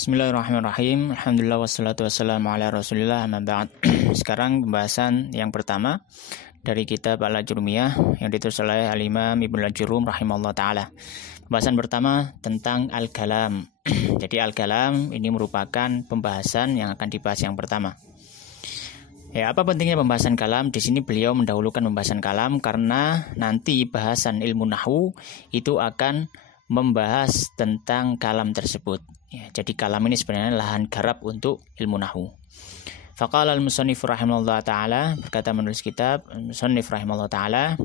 Bismillahirrahmanirrahim. Alhamdulillah wassalatu wassalamu ala Rasulillah amma ba'd. Sekarang pembahasan yang pertama dari kitab Al-Ajurumiyah yang ditulis oleh Al-Imam Ibnu Al-Ajurum rahimahullah taala. Pembahasan pertama tentang al-kalam. Jadi al-kalam ini merupakan pembahasan yang akan dibahas yang pertama. Ya, apa pentingnya pembahasan kalam? Di sini beliau mendahulukan pembahasan kalam karena nanti bahasan ilmu nahwu itu akan membahas tentang kalam tersebut. Ya, jadi kalam ini sebenarnya lahan garap untuk ilmu nahwu. Faqala al-musannif rahimahullah ta'ala, berkata menulis kitab musannif rahimahullah ta'ala,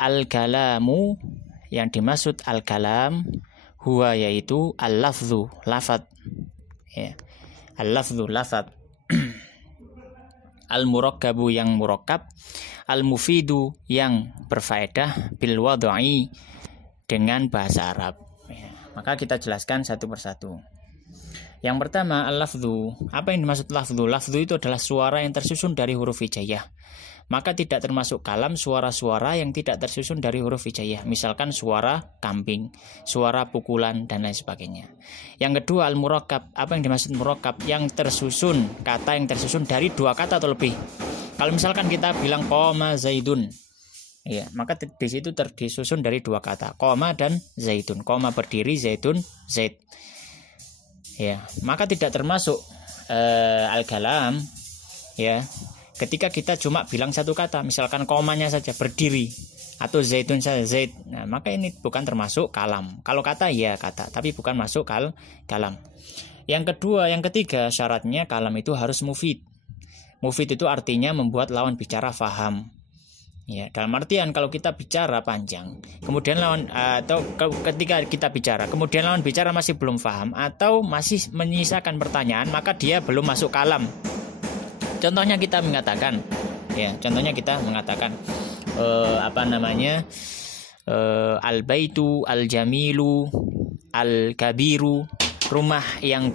al-kalamu, yang dimaksud al-kalam huwa yaitu al-lafzu, lafad. Ya, al-lafzu, lafad. Al-murakkabu, yang murakkab, al-mufidu, yang berfaedah, bil wad'i, dengan bahasa Arab. Ya, maka kita jelaskan satu persatu. Yang pertama, al-lafzu. Apa yang dimaksud lafzu? Lafzu itu adalah suara yang tersusun dari huruf hijaiyah. Maka tidak termasuk kalam suara-suara yang tidak tersusun dari huruf hijaiyah. Misalkan suara kambing, suara pukulan, dan lain sebagainya. Yang kedua, al-murakkab. Apa yang dimaksud murakkab? Yang tersusun, kata yang tersusun dari dua kata atau lebih. Kalau misalkan kita bilang qoma zaidun, ya, maka di situ disusun dari dua kata, koma dan zaitun. Koma berdiri, zaitun zaid. Ya, maka tidak termasuk al-kalam, ya, ketika kita cuma bilang satu kata, misalkan komanya saja berdiri atau zaitun saja zaid. Nah, maka ini bukan termasuk kalam. Kalau kata ya kata, tapi bukan masuk kalam. Yang kedua, yang ketiga, syaratnya kalam itu harus mufid. Mufid itu artinya membuat lawan bicara faham. Ya, dalam artian kalau kita bicara panjang, kemudian ketika kita bicara, kemudian lawan bicara masih belum paham atau masih menyisakan pertanyaan, maka dia belum masuk kalam. Contohnya kita mengatakan, al-baitu, al-jamilu, al-kabiru, rumah yang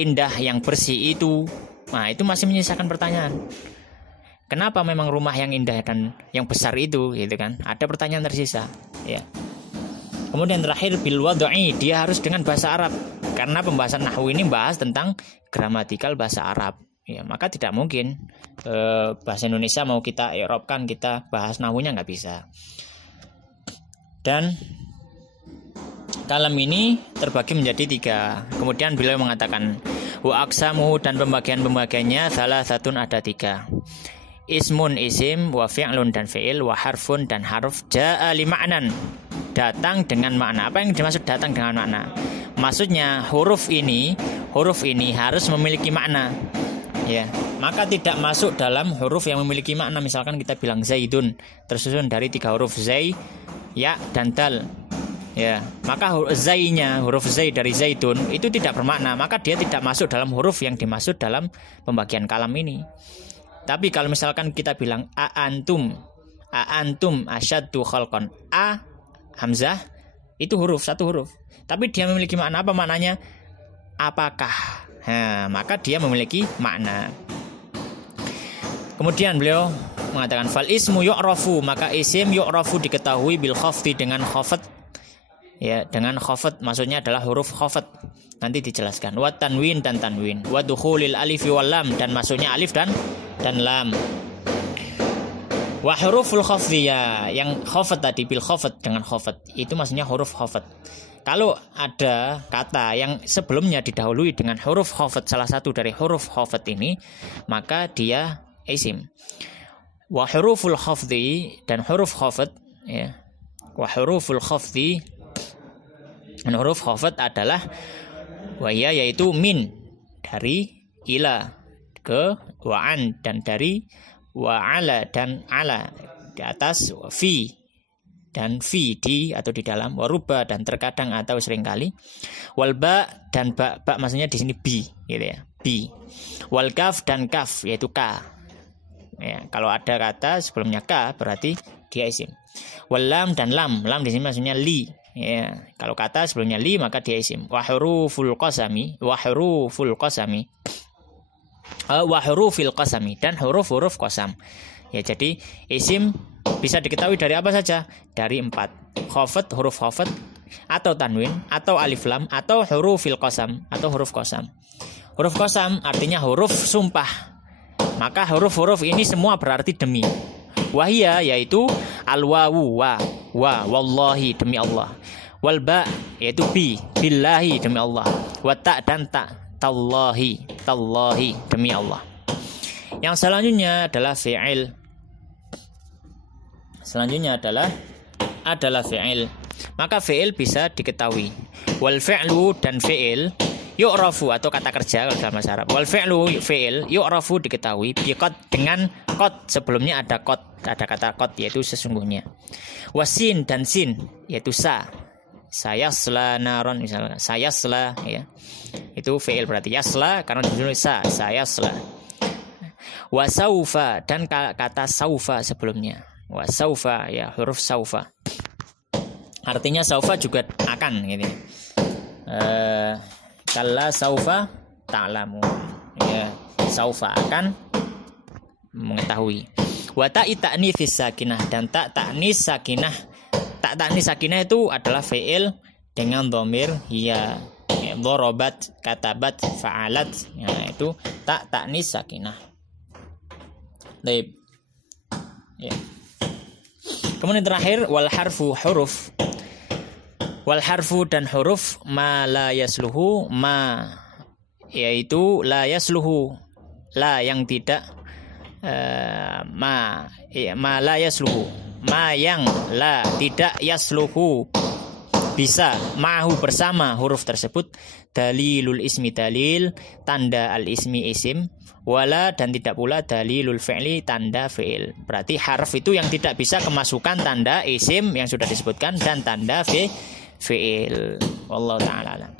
indah, yang bersih itu. Nah, itu masih menyisakan pertanyaan. Kenapa memang rumah yang indah dan yang besar itu, gitu kan? Ada pertanyaan tersisa, ya. Kemudian terakhir bil wad'i, dia harus dengan bahasa Arab. Karena pembahasan nahwu ini bahas tentang gramatikal bahasa Arab. Ya, maka tidak mungkin bahasa Indonesia mau kita i'rabkan, kita bahas nahwunya nggak bisa. Dan kalam ini terbagi menjadi tiga. Kemudian beliau mengatakan wa aqsamuhu, dan pembagiannya salah satu ada tiga. Ismun isim, wa fi'lun dan fi'il, wa harfun dan harf, ja'a li ma'nan, datang dengan makna. Apa yang dimaksud datang dengan makna? Maksudnya huruf ini harus memiliki makna. Ya, maka tidak masuk dalam huruf yang memiliki makna. Misalkan kita bilang zaidun, tersusun dari tiga huruf zai, ya dan dal. Ya, maka huruf zai dari zaitun itu tidak bermakna, maka dia tidak masuk dalam huruf yang dimaksud dalam pembagian kalam ini. Tapi kalau misalkan kita bilang a-antum asyaddu khalqan, a hamzah itu satu huruf, tapi dia memiliki makna. Apa maknanya? Apakah? Nah, maka dia memiliki makna. Kemudian beliau mengatakan fal ismu yu'rafu, maka isim yu'rafu diketahui bil khafdi, dengan khafat. Ya, dengan khafat maksudnya adalah huruf khafat. Nanti dijelaskan. Wa tanwin dan tanwin, wa dukhulil alif wal lam, dan masuknya alif dan lam. Wa huruful khafdiyah, yang khafat tadi bil khafat, dengan khafat. Itu maksudnya huruf khafat. Kalau ada kata yang sebelumnya didahului dengan huruf khafat, salah satu dari huruf khafat ini, maka dia isim. Wa huruful khafdi, dan huruf khafat, ya. Wa huruful khafdi, dan huruf khafat adalah waya, yaitu min, dari ila, ke wa'an, dan dari wa'ala dan ala, di atas fi, dan fi di atau di dalam, waruba dan terkadang atau seringkali, wal ba dan ba maksudnya di sini bi, gitu ya, bi, wal kaf dan kaf, yaitu k. Ya, kalau ada kata sebelumnya k berarti dia isim. Wal lam dan lam di sini maksudnya li. Ya, kalau kata sebelumnya li maka dia isim. Wa hurufil qasami dan huruf-huruf qasam. Ya, jadi isim bisa diketahui dari apa saja? Dari 4. Khafat, huruf khafat, atau tanwin atau alif lam atau hurufil qasam atau huruf qasam. Huruf qasam artinya huruf sumpah. Maka huruf-huruf ini semua berarti demi. Wahia yaitu al-wawu wa wallahi demi Allah. Wal ba yaitu bi billahi demi Allah. Wa ta dan ta tallahi demi Allah. Yang selanjutnya adalah fi'il. Selanjutnya adalah fi'il. Maka fi'il bisa diketahui. Wal fi'lu dan fi'il yu'rafu atau kata kerja kalau dalam bahasa Arab. Wal fi'lu fi'il yu'rafu diketahui biqad dengan qad, sebelumnya ada qad, ada kata qad yaitu sesungguhnya. Wasin dan sin yaitu sa. Sayasla naron misalnya. Sayasla ya. Itu fi'il berarti yasla karena ditulis sa, sayasla. Wa saufa dan kata saufa sebelumnya. Wa saufa ya huruf saufa. Artinya saufa juga akan gitu. Kalla saufa ta'lamu. Ya, saufa akan mengetahui. Wa ta'i ta'nits sakinah dan tak ta'nis sakinah. Tak ta'nis sakinah itu adalah fi'il dengan dhamir hiya. Ya, dharabat, katabat, fa'alat. Ya, itu tak ta'nis sakinah. Baik. Ya. Kemudian terakhir wal harfu huruf. Wal harfu dan huruf ma la yasluhu ma yaitu la yasluhu la yang tidak ma la yasluhu ma yang la tidak yasluhu bisa ma'hu bersama huruf tersebut dalilul ismi dalil tanda al ismi isim wala dan tidak pula dalilul fi'li tanda fi'il. Berarti harf itu yang tidak bisa kemasukan tanda isim yang sudah disebutkan dan tanda fi'il. Wallahu ta'ala alam.